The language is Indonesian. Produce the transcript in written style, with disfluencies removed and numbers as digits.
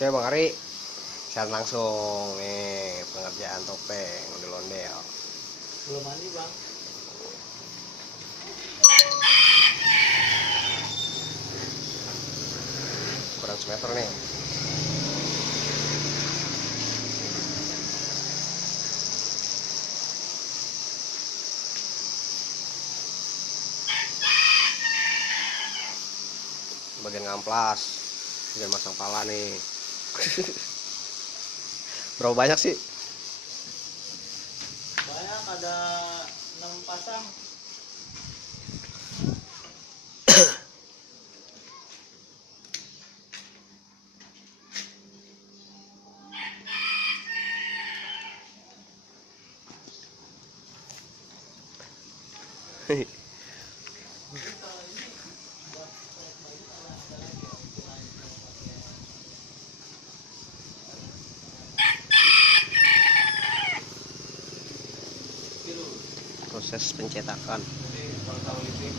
Oke Bang Ari, secara langsung nih pengerjaan topeng di Londel. Belum mandi bang. Kurang semeter nih. Bagian ngamplas, bagian masang pala nih. Berapa banyak sih? Banyak, ada 6 pasang. Proses pencetakan. Jadi kalau tahu listrik